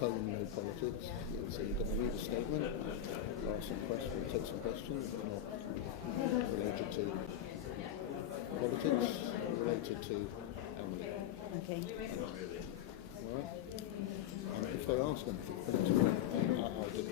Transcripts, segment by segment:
tone, no politics. So you're going to read a statement, ask some questions, take some questions, not related to politics, related to Emily. Okay. All right? And if they ask anything political, I'll do it.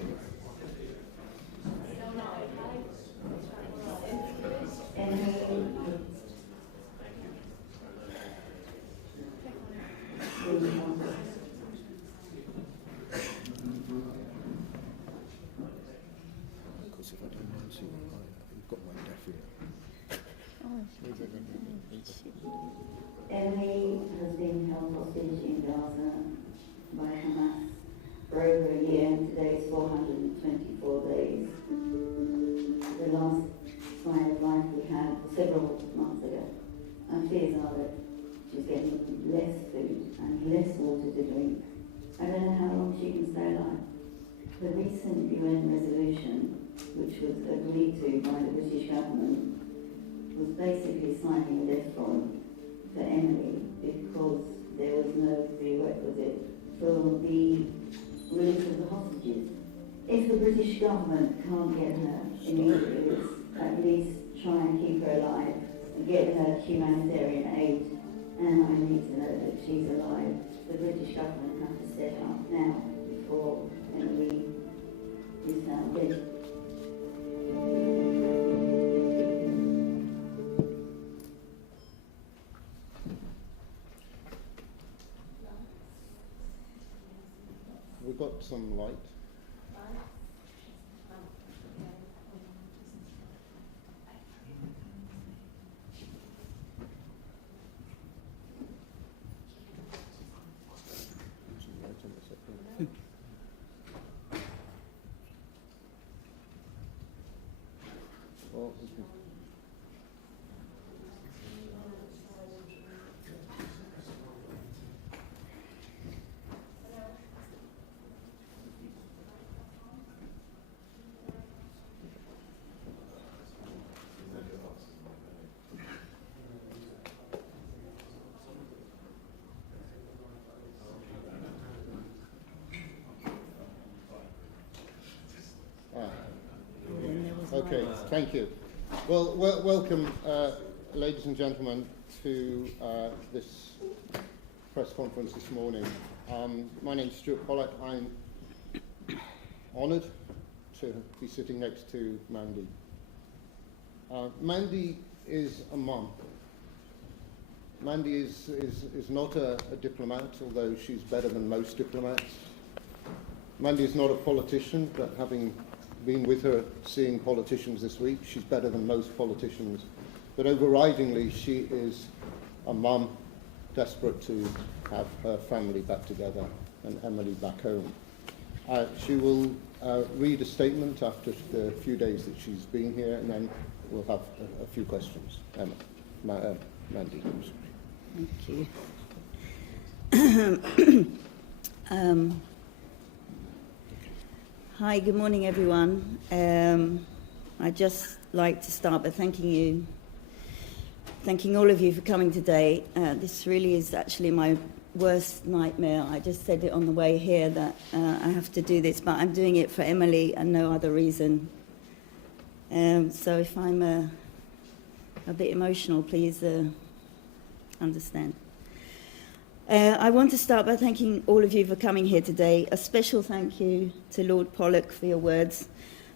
Because if I don't answer you, you've got my deaf ear. Emily has been held hostage in Gaza by Hamas for over a year, and today is 424 days. The last sign of life we had several months ago, and fears are that she's getting less food and less water to drink. I don't know how long she can stay alive. The recent UN resolution, which was agreed to by the British government, was basically signing a death warrant for Emily because there was no prerequisite for the release of the hostages. If the British government can't get her immediately, at least try and keep her alive and get her humanitarian aid. And I need to know that she's alive. The British government has to step up now before Emily is found dead. We've got some light. Well, okay, thank you. Well, welcome, ladies and gentlemen, to this press conference this morning. My name's Stuart Pollock. I'm honoured to be sitting next to Mandy. Mandy is a mum. Mandy is not a diplomat, although she's better than most diplomats. Mandy is not a politician, but having been with her seeing politicians this week, she's better than most politicians. But overridingly, she is a mum desperate to have her family back together and Emily back home. She will read a statement after the few days that she's been here, and then we'll have a few questions. Mandy. Thank you. Hi, good morning, everyone. I'd just like to start by thanking all of you for coming today. This really is actually my worst nightmare. I just said it on the way here that I have to do this, but I'm doing it for Emily and no other reason. So if I'm a bit emotional, please understand. I want to start by thanking all of you for coming here today. A special thank you to Lord Pollock for your words,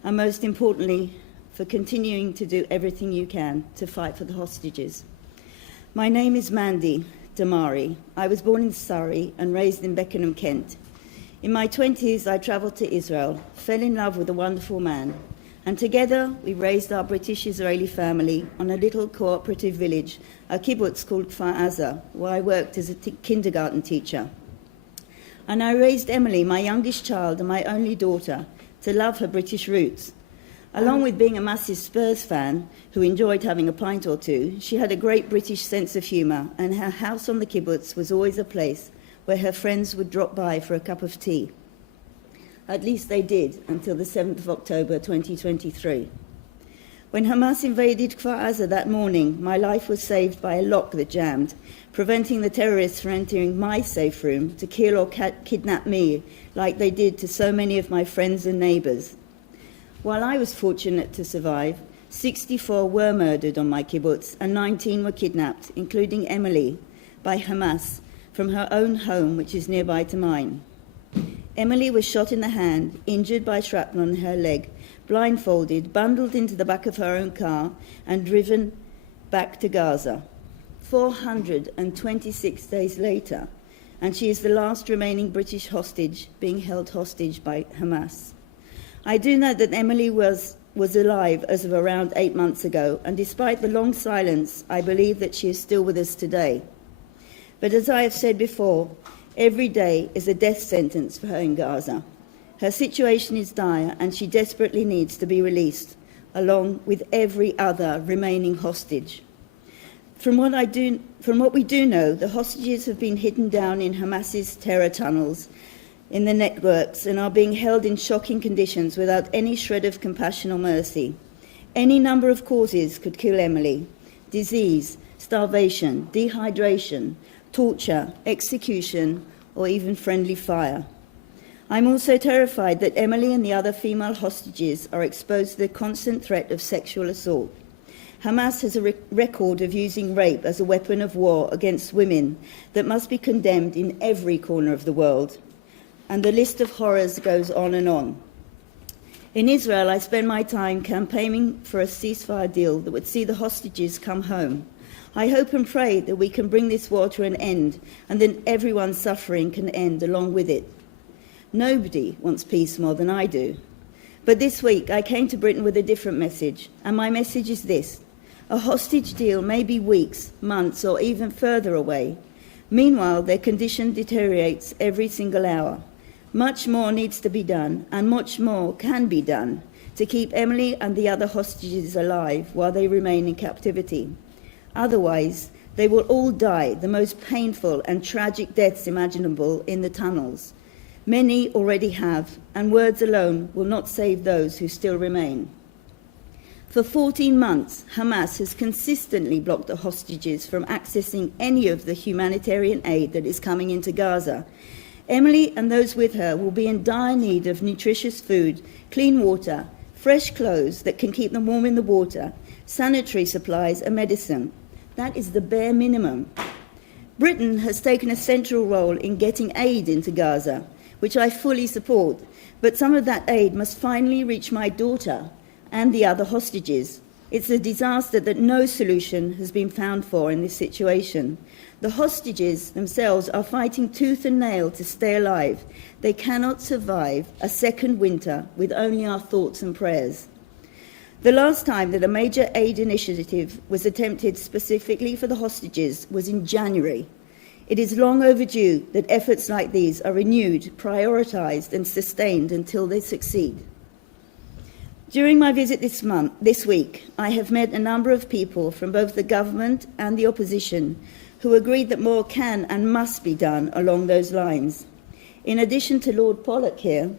and most importantly, for continuing to do everything you can to fight for the hostages. My name is Mandy Damari. I was born in Surrey and raised in Beckenham, Kent. In my 20s, I travelled to Israel, fell in love with a wonderful man, and together we raised our British-Israeli family on a little cooperative village, a kibbutz called Kfar Aza, where I worked as a kindergarten teacher. And I raised Emily, my youngest child and my only daughter, to love her British roots. Along with being a massive Spurs fan who enjoyed having a pint or two, she had a great British sense of humour, and her house on the kibbutz was always a place where her friends would drop by for a cup of tea. At least they did, until the 7th of October 2023. When Hamas invaded Gaza that morning, my life was saved by a lock that jammed, preventing the terrorists from entering my safe room to kill or kidnap me like they did to so many of my friends and neighbours. While I was fortunate to survive, 64 were murdered on my kibbutz and 19 were kidnapped, including Emily, by Hamas from her own home, which is nearby to mine. Emily was shot in the hand, injured by shrapnel in her leg, blindfolded, bundled into the back of her own car and driven back to Gaza. 426 days later, and she is the last remaining British hostage being held hostage by Hamas. I do know that Emily was alive as of around 8 months ago, and despite the long silence, I believe that she is still with us today. But as I have said before, every day is a death sentence for her in Gaza. Her situation is dire, and she desperately needs to be released, along with every other remaining hostage. From what we do know, the hostages have been hidden down in Hamas's terror tunnels in the networks and are being held in shocking conditions without any shred of compassion or mercy. Any number of causes could kill Emily: disease, starvation, dehydration, torture, execution, or even friendly fire. I'm also terrified that Emily and the other female hostages are exposed to the constant threat of sexual assault. Hamas has a record of using rape as a weapon of war against women that must be condemned in every corner of the world. And the list of horrors goes on and on. In Israel, I spend my time campaigning for a ceasefire deal that would see the hostages come home. I hope and pray that we can bring this war to an end, and then everyone's suffering can end along with it. Nobody wants peace more than I do. But this week, I came to Britain with a different message, and my message is this: a hostage deal may be weeks, months, or even further away. Meanwhile, their condition deteriorates every single hour. Much more needs to be done, and much more can be done to keep Emily and the other hostages alive while they remain in captivity. Otherwise, they will all die the most painful and tragic deaths imaginable in the tunnels. Many already have, and words alone will not save those who still remain. For 14 months, Hamas has consistently blocked the hostages from accessing any of the humanitarian aid that is coming into Gaza. Emily and those with her will be in dire need of nutritious food, clean water, fresh clothes that can keep them warm in the water, sanitary supplies and medicine. That is the bare minimum. Britain has taken a central role in getting aid into Gaza, which I fully support, but some of that aid must finally reach my daughter and the other hostages. It's a disaster that no solution has been found for in this situation. The hostages themselves are fighting tooth and nail to stay alive. They cannot survive a second winter with only our thoughts and prayers. The last time that a major aid initiative was attempted specifically for the hostages was in January. It is long overdue that efforts like these are renewed, prioritised and sustained until they succeed. During my visit this week, I have met a number of people from both the government and the opposition who agreed that more can and must be done along those lines. In addition to Lord Pollock here,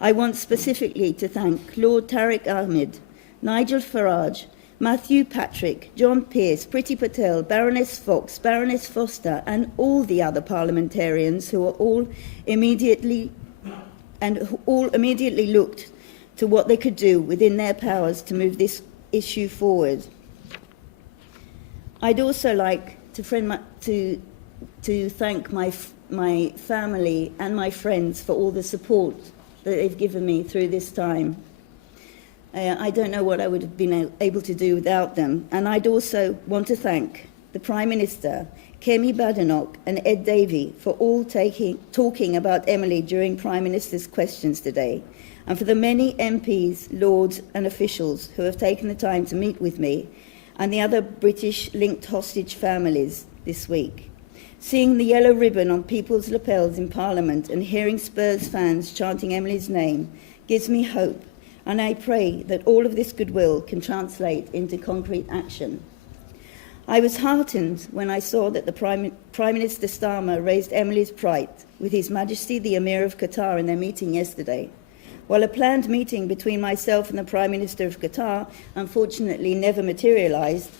I want specifically to thank Lord Tariq Ahmed, Nigel Farage, Matthew Patrick, John Pearce, Priti Patel, Baroness Fox, Baroness Foster, and all the other parliamentarians who are all immediately looked to what they could do within their powers to move this issue forward. I'd also like to thank my family and my friends for all the support that they've given me through this time. I don't know what I would have been able to do without them. And I'd also want to thank the Prime Minister, Kemi Badenoch and Ed Davey for all talking about Emily during Prime Minister's questions today, and for the many MPs, Lords and officials who have taken the time to meet with me and the other British-linked hostage families this week. Seeing the yellow ribbon on people's lapels in Parliament and hearing Spurs fans chanting Emily's name gives me hope, and I pray that all of this goodwill can translate into concrete action. I was heartened when I saw that the Prime Minister Starmer raised Emily's plight with His Majesty the Emir of Qatar in their meeting yesterday. While a planned meeting between myself and the Prime Minister of Qatar unfortunately never materialised,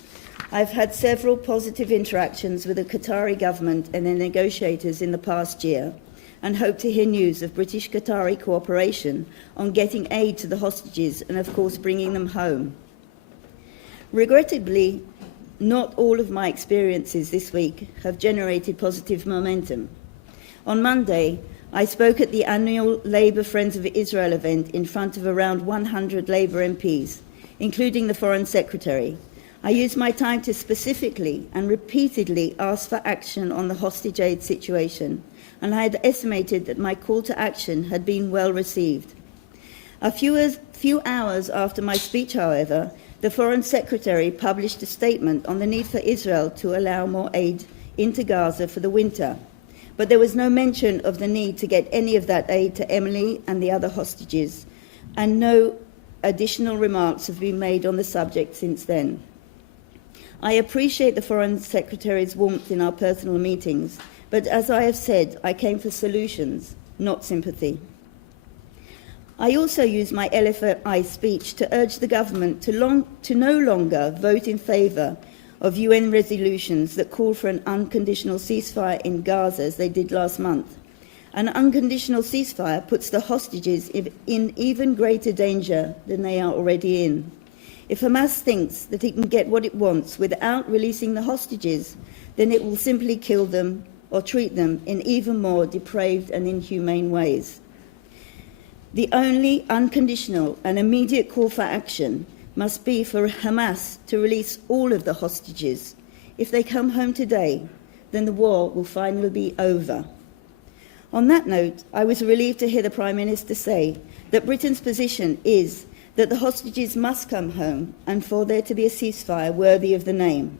I've had several positive interactions with the Qatari government and their negotiators in the past year, and hope to hear news of British-Qatari cooperation on getting aid to the hostages and, of course, bringing them home. Regrettably, not all of my experiences this week have generated positive momentum. On Monday, I spoke at the annual Labour Friends of Israel event in front of around 100 Labour MPs, including the Foreign Secretary. I used my time to specifically and repeatedly ask for action on the hostage aid situation, and I had estimated that my call to action had been well received. A few hours after my speech, however, the Foreign Secretary published a statement on the need for Israel to allow more aid into Gaza for the winter. But there was no mention of the need to get any of that aid to Emily and the other hostages, and no additional remarks have been made on the subject since then. I appreciate the Foreign Secretary's warmth in our personal meetings, but as I have said, I came for solutions, not sympathy. I also used my LFI speech to urge the government to no longer vote in favour of UN resolutions that call for an unconditional ceasefire in Gaza, as they did last month. An unconditional ceasefire puts the hostages in even greater danger than they are already in. If Hamas thinks that it can get what it wants without releasing the hostages, then it will simply kill them or treat them in even more depraved and inhumane ways. The only unconditional and immediate call for action must be for Hamas to release all of the hostages. If they come home today, then the war will finally be over. On that note, I was relieved to hear the Prime Minister say that Britain's position is that the hostages must come home and for there to be a ceasefire worthy of the name.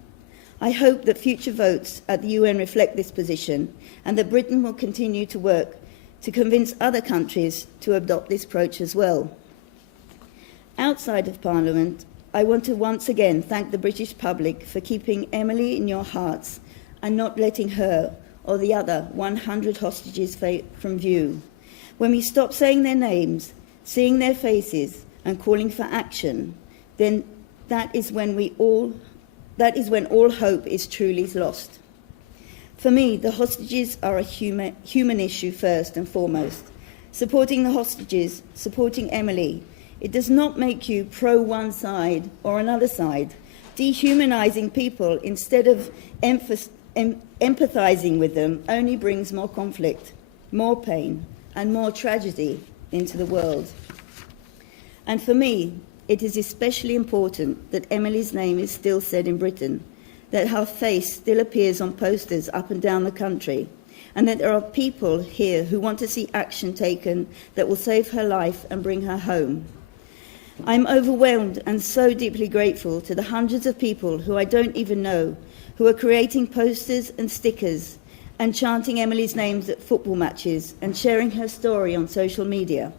I hope that future votes at the UN reflect this position and that Britain will continue to work to convince other countries to adopt this approach as well. Outside of Parliament, I want to once again thank the British public for keeping Emily in your hearts and not letting her or the other 100 hostages from view. When we stop saying their names, seeing their faces and calling for action, then that is when all hope is truly lost. For me, the hostages are a human issue first and foremost. Supporting the hostages, supporting Emily, it does not make you pro one side or another side. Dehumanising people instead of empathising with them only brings more conflict, more pain, and more tragedy into the world. And for me, it is especially important that Emily's name is still said in Britain, that her face still appears on posters up and down the country, and that there are people here who want to see action taken that will save her life and bring her home. I'm overwhelmed and so deeply grateful to the hundreds of people who I don't even know, who are creating posters and stickers and chanting Emily's names at football matches and sharing her story on social media.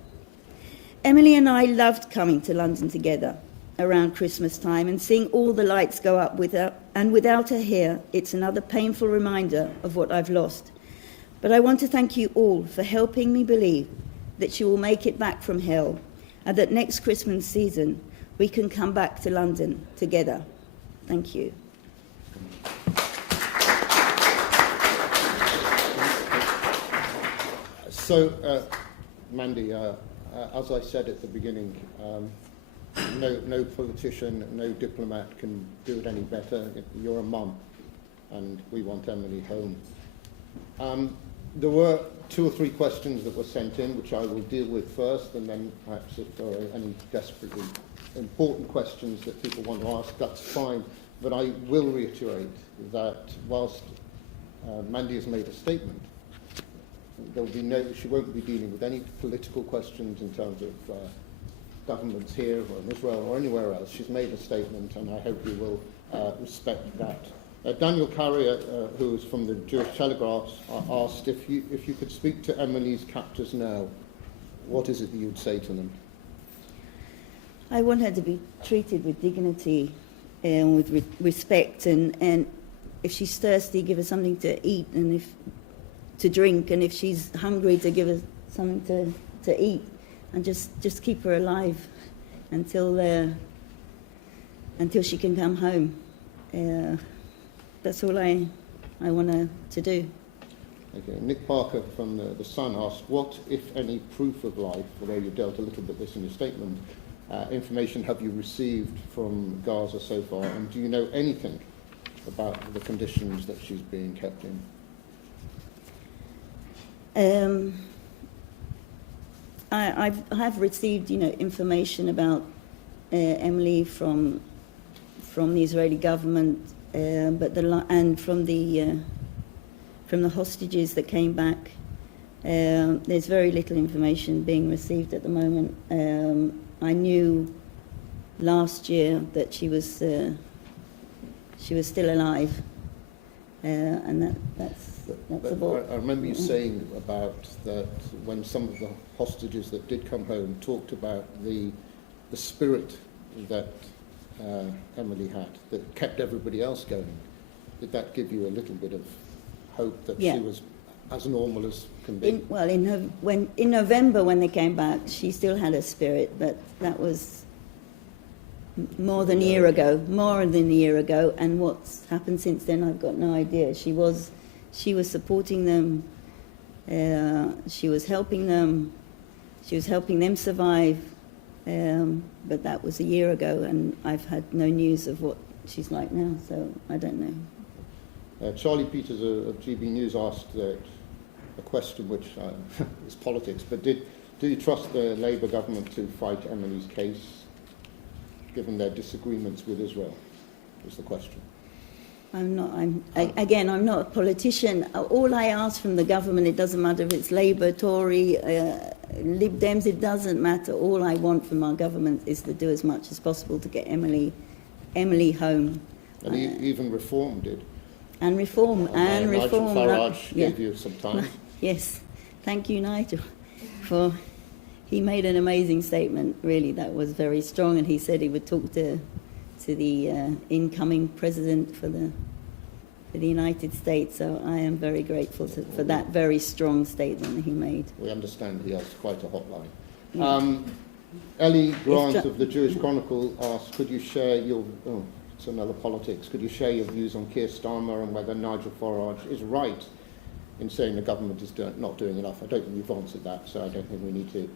Emily and I loved coming to London together around Christmas time and seeing all the lights go up without her here, it's another painful reminder of what I've lost. But I want to thank you all for helping me believe that she will make it back from hell and that next Christmas season we can come back to London together. Thank you. So, Mandy, as I said at the beginning, no politician, no diplomat can do it any better. You're a mum, and we want Emily home. There were 2 or 3 questions that were sent in, which I will deal with first, and then perhaps if there are any desperately important questions that people want to ask, that's fine. But I will reiterate that whilst Mandy has made a statement, there will be she won't be dealing with any political questions in terms of governments here or in Israel or anywhere else. She's made a statement, and I hope you will respect that. Daniel Carrier, who is from the Jewish Telegraph, asked if you could speak to Emily's captors now, what is it that you'd say to them? I want her to be treated with dignity and with respect, and if she's thirsty, give her something to eat and to drink, and if she's hungry, to give her something to eat. and just keep her alive until she can come home. That's all I want to do. Okay. Nick Parker from the Sun asked, what, if any, proof of life, although you dealt a little bit this in your statement, information have you received from Gaza so far, and do you know anything about the conditions that she's being kept in? I have received, information about Emily from the Israeli government, and from the hostages that came back. There's very little information being received at the moment. I knew last year that she was still alive, and that's about. I remember you saying about that when some of the hostages that did come home talked about the spirit that Emily had that kept everybody else going. Did that give you a little bit of hope that she was as normal as can be? In November when they came back, she still had a spirit, but that was more than a year ago. And what's happened since then, I've got no idea. She was supporting them. She was helping them. She was helping them survive. But that was a year ago, and I've had no news of what she's like now, so I don't know. Charlie Peters of GB News asked a question which is politics, but do you trust the Labour government to fight Emily's case, given their disagreements with Israel, is the question. I'm not a politician. All I ask from the government, it doesn't matter if it's Labour, Tory, Lib Dems, it doesn't matter. All I want from our government is to do as much as possible to get Emily home. And even Reform did. And Reform. Nigel Farage gave you some time. Yes. Thank you, Nigel, he made an amazing statement, really, that was very strong, and he said he would talk to the incoming president for the United States, so I am very grateful for that very strong statement he made. We understand he has quite a hotline. Ellie Grant of the Jewish Chronicle asked, could you share your... Oh, it's another politics. Could you share your views on Keir Starmer and whether Nigel Farage is right in saying the government is not doing enough? I don't think you've answered that, so I don't think we need to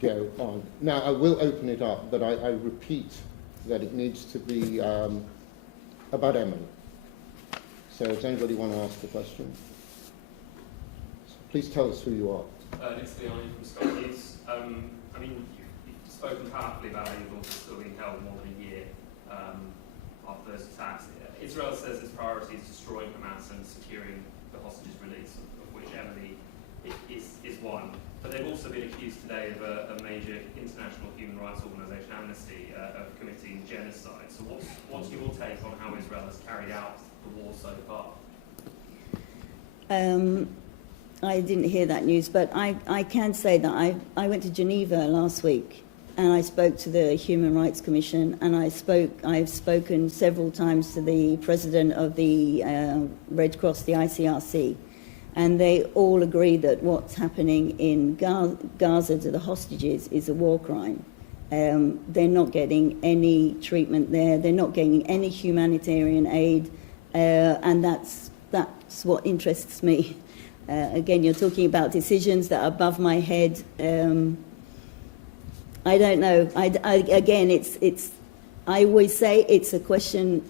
go on. Now, I will open it up, but I repeat that it needs to be about Emily. So does anybody want to ask a question? So please tell us who you are. Nick Spiani from Scott News. You've spoken powerfully about how your daughter still being held more than a year after those attacks. Israel says its priority is destroying Hamas and securing the hostages release, of which Emily is one. But they've also been accused today of a major international human rights organisation, Amnesty, of committing genocide. So what's your take on how Israel has carried out the war so far? I didn't hear that news, but I can say that I went to Geneva last week and I spoke to the Human Rights Commission, and I've spoken several times to the president of the Red Cross, the ICRC, and they all agree that what's happening in Gaza to the hostages is a war crime. They're not getting any treatment there, they're not getting any humanitarian aid, and that's what interests me. Again, you're talking about decisions that are above my head. I don't know. I always say it's a question.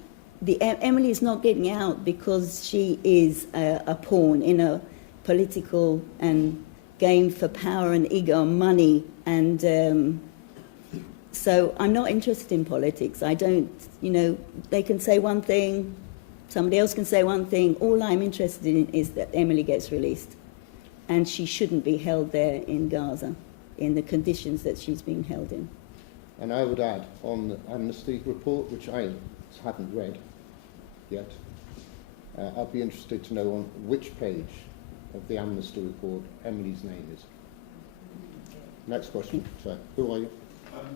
Emily is not getting out because she is a pawn in a political and game for power and ego and money. And so I'm not interested in politics. I don't, they can say one thing, somebody else can say one thing. All I'm interested in is that Emily gets released. And she shouldn't be held there in Gaza in the conditions that she's being held in. And I would add, on the Amnesty report, which I haven't read yet, I'd be interested to know on which page of the Amnesty report Emily's name is. Next question. So, who are you?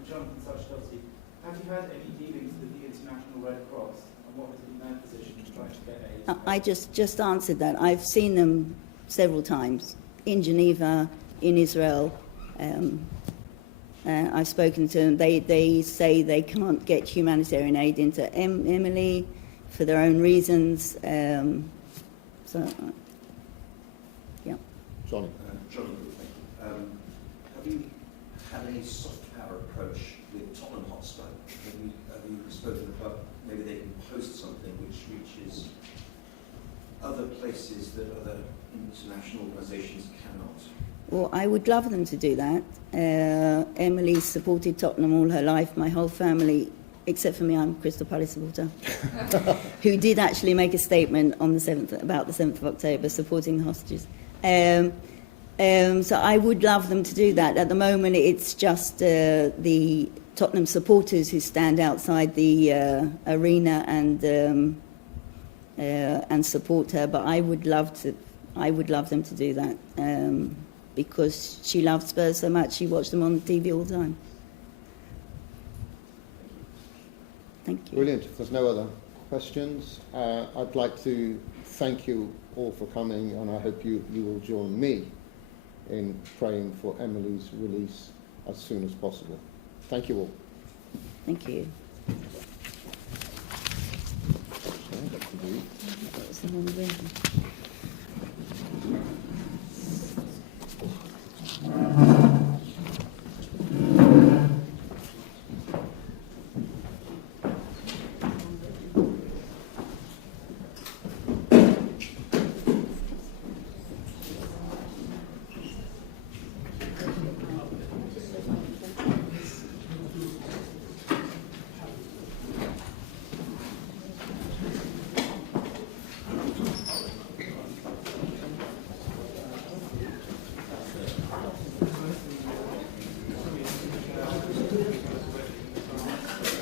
Jonathan Such-Dotty. Have you had any dealings with the International Red Cross, and what has been their position in trying to get aid? I just answered that. I've seen them several times in Geneva, in Israel, I've spoken to them. They say they can't get humanitarian aid into Emily for their own reasons. So, yeah. Johnny. Jonathan, thank you. Have you had any soft power approach with Tottenham Hotspur? Have you spoken about maybe they can post something which reaches other places that other international organisations cannot? Well, I would love them to do that. Emily supported Tottenham all her life. My whole family, except for me, I'm a Crystal Palace supporter, who did actually make a statement on the 7th, about the 7th of October, supporting the hostages. So I would love them to do that. At the moment, it's just the Tottenham supporters who stand outside the arena and support her. But I would love them to do that because she loved Spurs so much. She watched them on TV all the time. Thank you. Brilliant. If there's no other questions, I'd like to thank you all for coming, and I hope you will join me in praying for Emily's release as soon as possible. Thank you all. Thank you. Okay, that's the That was the one with